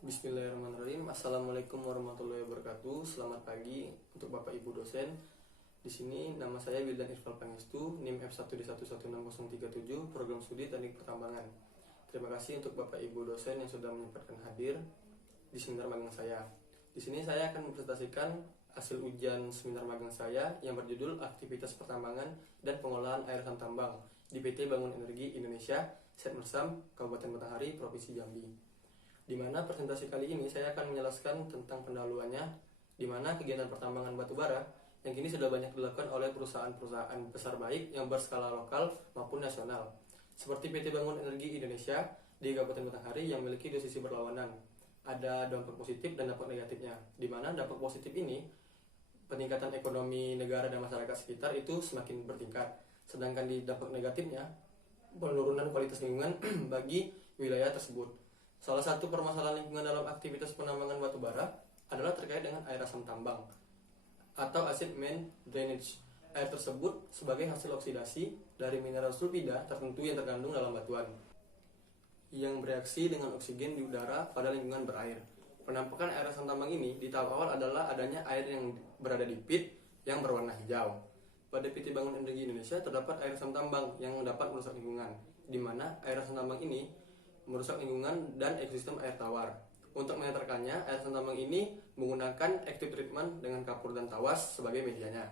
Bismillahirrahmanirrahim. Assalamualaikum warahmatullahi wabarakatuh. Selamat pagi untuk Bapak Ibu dosen. Di sini nama saya Wildan Irfal Pangestu, NIM F1D11637, Program Studi Teknik Pertambangan. Terima kasih untuk Bapak Ibu dosen yang sudah menyempatkan hadir di seminar magang saya. Di sini saya akan mempresentasikan hasil ujian seminar magang saya yang berjudul Aktivitas Pertambangan dan Pengolahan Air Asam Tambang di PT Bangun Energi Indonesia, Set Mersam, Kabupaten Batanghari, Provinsi Jambi. Di mana presentasi kali ini saya akan menjelaskan tentang pendahuluannya, di mana kegiatan pertambangan batubara yang kini sudah banyak dilakukan oleh perusahaan-perusahaan besar baik yang berskala lokal maupun nasional, seperti PT Bangun Energi Indonesia di Kabupaten Batanghari yang memiliki dua sisi berlawanan. Ada dampak positif dan dampak negatifnya, di mana dampak positif ini peningkatan ekonomi negara dan masyarakat sekitar itu semakin bertingkat, sedangkan di dampak negatifnya penurunan kualitas lingkungan bagi wilayah tersebut. Salah satu permasalahan lingkungan dalam aktivitas penambangan batubara adalah terkait dengan air asam tambang atau acid main drainage. Air tersebut sebagai hasil oksidasi dari mineral sulfida tertentu yang terkandung dalam batuan yang bereaksi dengan oksigen di udara pada lingkungan berair. Penampakan air asam tambang ini di tahap awal adalah adanya air yang berada di pit yang berwarna hijau. Pada PT Bangun Energi Indonesia terdapat air asam tambang yang dapat merusak lingkungan, di mana air asam tambang ini merusak lingkungan dan ekosistem air tawar. Untuk menetralkannya, air asam tambang ini menggunakan active treatment dengan kapur dan tawas sebagai medianya.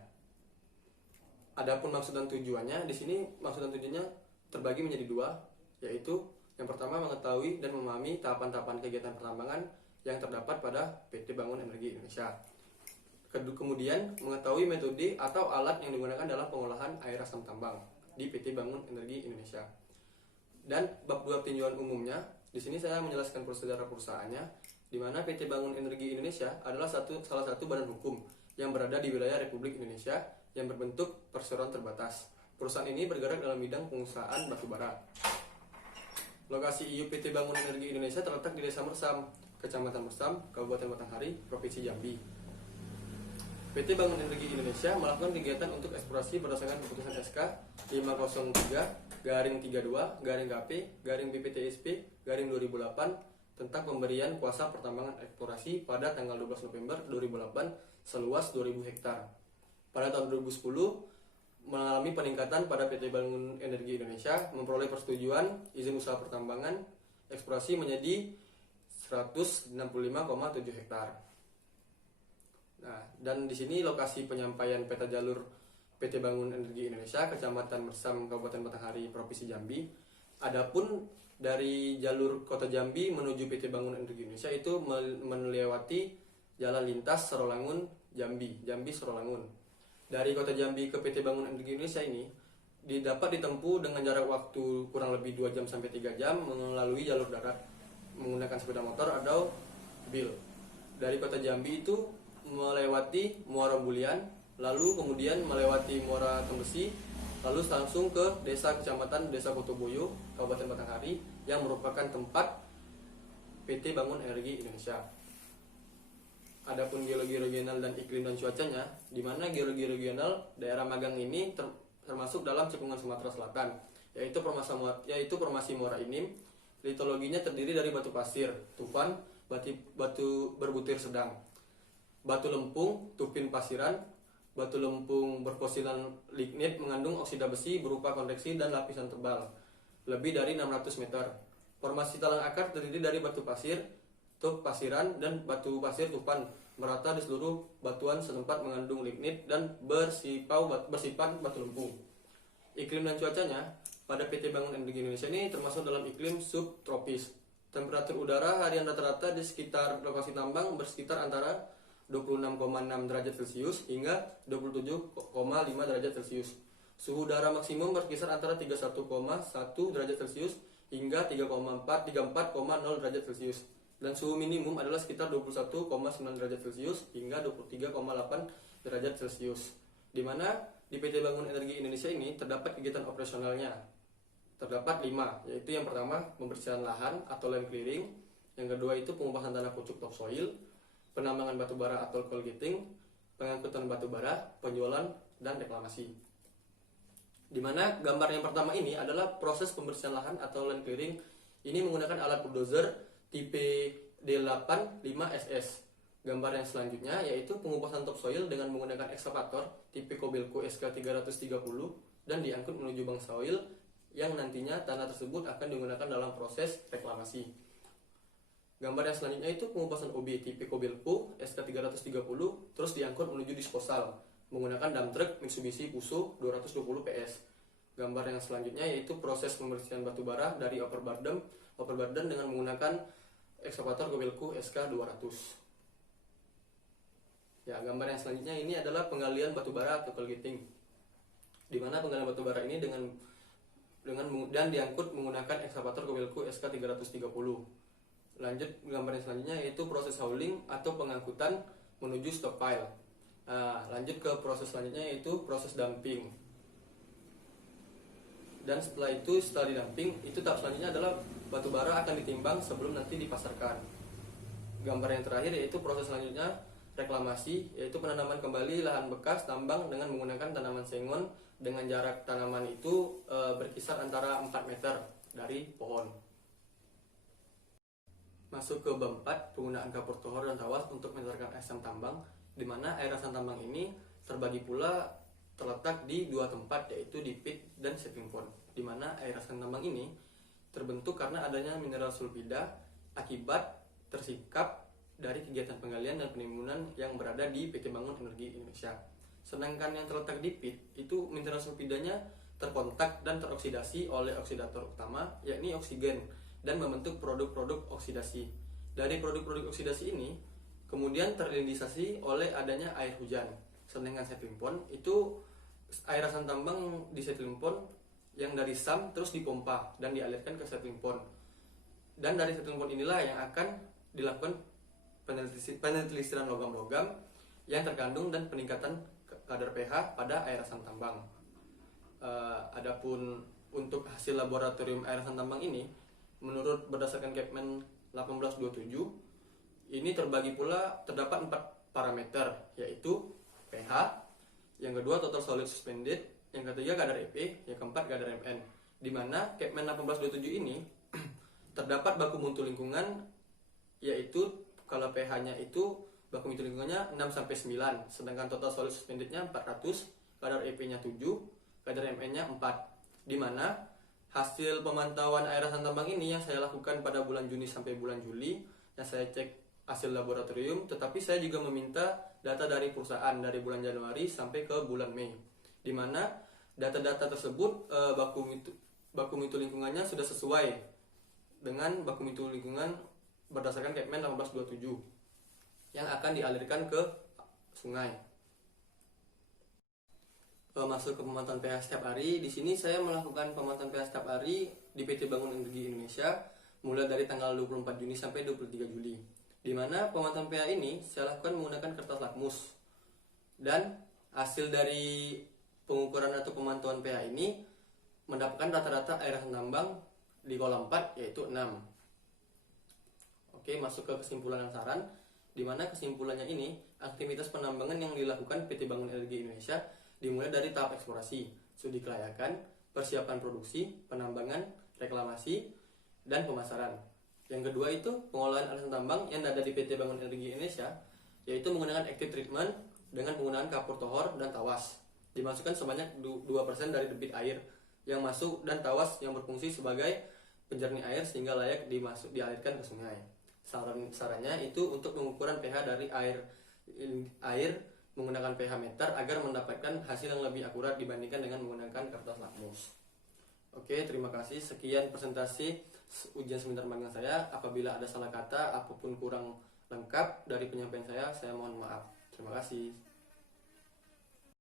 Adapun maksud dan tujuannya, di sini maksud dan tujuannya terbagi menjadi dua, yaitu yang pertama mengetahui dan memahami tahapan-tahapan kegiatan pertambangan yang terdapat pada PT Bangun Energi Indonesia. Kemudian mengetahui metode atau alat yang digunakan dalam pengolahan air asam tambang di PT Bangun Energi Indonesia. Dan bab 2 tinjauan umumnya, di sini saya menjelaskan prosedur perusahaannya, di mana PT Bangun Energi Indonesia adalah salah satu badan hukum yang berada di wilayah Republik Indonesia yang berbentuk perseroan terbatas. Perusahaan ini bergerak dalam bidang pengusahaan batubara. Lokasi IU PT Bangun Energi Indonesia terletak di Desa Mersam, Kecamatan Mersam, Kabupaten Batanghari, Provinsi Jambi. PT Bangun Energi Indonesia melakukan kegiatan untuk eksplorasi berdasarkan keputusan SK 503-KP-BP-BPTSP-2008 tentang pemberian kuasa pertambangan eksplorasi pada tanggal 12 November 2008 seluas 2.000 hektar. Pada tahun 2010 mengalami peningkatan pada PT Bangun Energi Indonesia memperoleh persetujuan izin usaha pertambangan eksplorasi menjadi 165,7 hektar. Nah, dan di sini lokasi penyampaian peta jalur PT Bangun Energi Indonesia, Kecamatan Mersam, Kabupaten Batanghari, Provinsi Jambi. Adapun dari jalur Kota Jambi menuju PT Bangun Energi Indonesia itu melewati jalan lintas Serolangun Jambi Serolangun. Dari Kota Jambi ke PT Bangun Energi Indonesia ini dapat ditempuh dengan jarak waktu kurang lebih 2 jam sampai 3 jam melalui jalur darat menggunakan sepeda motor atau bil. Dari Kota Jambi itu melewati Muara Bulian, lalu kemudian melewati Muara Tembesi, lalu langsung ke desa kecamatan Desa Kotoboyo, Kabupaten Batanghari yang merupakan tempat PT Bangun Energi Indonesia. Adapun geologi regional dan iklim dan cuacanya, di mana geologi regional daerah magang ini termasuk dalam cekungan Sumatera Selatan, yaitu formasi Muara Inim. Litologinya terdiri dari batu pasir, tufan, batu berbutir sedang, batu lempung, tupin pasiran, batu lempung berfosilan lignit mengandung oksida besi berupa konveksi dan lapisan tebal lebih dari 600 meter. Formasi talang akar terdiri dari batu pasir, tup pasiran, dan batu pasir tufan merata di seluruh batuan setempat mengandung lignit dan bersifat batu lempung. Iklim dan cuacanya pada PT Bangun Energi Indonesia ini termasuk dalam iklim subtropis. Temperatur udara harian rata-rata di sekitar lokasi tambang bersekitar antara 26,6 derajat Celcius hingga 27,5 derajat Celcius. Suhu udara maksimum berkisar antara 31,1 derajat Celcius hingga 34,0 derajat Celcius. Dan suhu minimum adalah sekitar 21,9 derajat Celcius hingga 23,8 derajat Celcius. Di mana di PT Bangun Energi Indonesia ini terdapat kegiatan operasionalnya. Terdapat 5, yaitu yang pertama pembersihan lahan atau land clearing, yang kedua itu pengupahan tanah pucuk topsoil, penambangan batubara atau coal getting, pengangkutan batubara, penjualan, dan reklamasi. Di mana gambar yang pertama ini adalah proses pembersihan lahan atau land clearing. Ini menggunakan alat bulldozer tipe D85SS. Gambar yang selanjutnya yaitu pengupasan topsoil dengan menggunakan ekskavator tipe Kobelco SK330 dan diangkut menuju bank soil yang nantinya tanah tersebut akan digunakan dalam proses reklamasi. Gambar yang selanjutnya itu pengupasan OB tipe Kobelco SK330 terus diangkut menuju disposal menggunakan dump truck Mitsubishi Fuso 220 PS. Gambar yang selanjutnya yaitu proses pembersihan batu bara dari overburden dengan menggunakan ekskavator Kobelco SK200. Ya, gambar yang selanjutnya ini adalah penggalian batu bara atau coal getting, di mana penggalian batu bara ini dan diangkut menggunakan ekskavator Kobelco SK330. Lanjut gambar yang selanjutnya yaitu proses hauling atau pengangkutan menuju stockpile. Nah, lanjut ke proses selanjutnya yaitu proses dumping. Dan setelah didumping, itu tahap selanjutnya adalah batu bara akan ditimbang sebelum nanti dipasarkan. Gambar yang terakhir yaitu proses selanjutnya reklamasi, yaitu penanaman kembali lahan bekas tambang dengan menggunakan tanaman sengon dengan jarak tanaman itu berkisar antara 4 meter dari pohon. Masuk ke bab 4, penggunaan kapur tohor dan tawas untuk mengeluarkan air asam tambang, di mana air asam tambang ini terbagi pula terletak di dua tempat, yaitu di pit dan setting pond, di mana air asam tambang ini terbentuk karena adanya mineral sulfida akibat tersikap dari kegiatan penggalian dan penimbunan yang berada di PT Bangun Energi Indonesia. Sedangkan yang terletak di pit itu mineral sulfidanya terkontak dan teroksidasi oleh oksidator utama, yakni oksigen, dan membentuk produk-produk oksidasi. Dari produk-produk oksidasi ini kemudian terindikasi oleh adanya air hujan. Sedangkan settling pond itu air asam tambang di settling pond yang dari SAM terus dipompa dan dialirkan ke settling pond. Dan dari settling pond inilah yang akan dilakukan penetralisan logam-logam yang terkandung dan peningkatan kadar pH pada air asam tambang. Adapun untuk hasil laboratorium air asam tambang ini, menurut berdasarkan Kepmen 1827, ini terbagi pula terdapat 4 parameter, yaitu pH, yang kedua total solid suspended, yang ketiga kadar EP, yang keempat kadar Mn. Di mana Kepmen 1827 ini terdapat baku mutu lingkungan, yaitu kalau pH-nya itu baku mutu lingkungannya 6-9, sedangkan total solid suspended-nya 400, kadar EP-nya 7, kadar Mn-nya 4. Di mana hasil pemantauan air asam tambang ini yang saya lakukan pada bulan Juni sampai bulan Juli, yang saya cek hasil laboratorium, tetapi saya juga meminta data dari perusahaan dari bulan Januari sampai ke bulan Mei, di mana data-data tersebut baku mutu lingkungannya sudah sesuai dengan baku mutu lingkungan berdasarkan Kepmen 1827 yang akan dialirkan ke sungai. Masuk ke pemantauan pH setiap hari. Di sini saya melakukan pemantauan pH setiap hari di PT Bangun Energi Indonesia mulai dari tanggal 24 Juni sampai 23 Juli. Di mana pemantauan pH ini saya lakukan menggunakan kertas lakmus. Dan hasil dari pengukuran atau pemantauan pH ini mendapatkan rata-rata air asam tambang di kolom 4 yaitu 6. Oke, masuk ke kesimpulan dan saran, di mana kesimpulannya ini aktivitas penambangan yang dilakukan PT Bangun Energi Indonesia dimulai dari tahap eksplorasi, studi kelayakan, persiapan produksi, penambangan, reklamasi, dan pemasaran. Yang kedua itu pengolahan air asam tambang yang ada di PT Bangun Energi Indonesia, yaitu menggunakan active treatment dengan penggunaan kapur tohor dan tawas. Dimasukkan sebanyak 2% dari debit air yang masuk dan tawas yang berfungsi sebagai penjernih air sehingga layak dialirkan ke sungai. Sarannya itu untuk pengukuran pH dari air menggunakan pH meter agar mendapatkan hasil yang lebih akurat dibandingkan dengan menggunakan kertas lakmus. Oke, terima kasih. Sekian presentasi ujian sebentar magang saya. Apabila ada salah kata apapun kurang lengkap dari penyampaian saya mohon maaf. Terima kasih.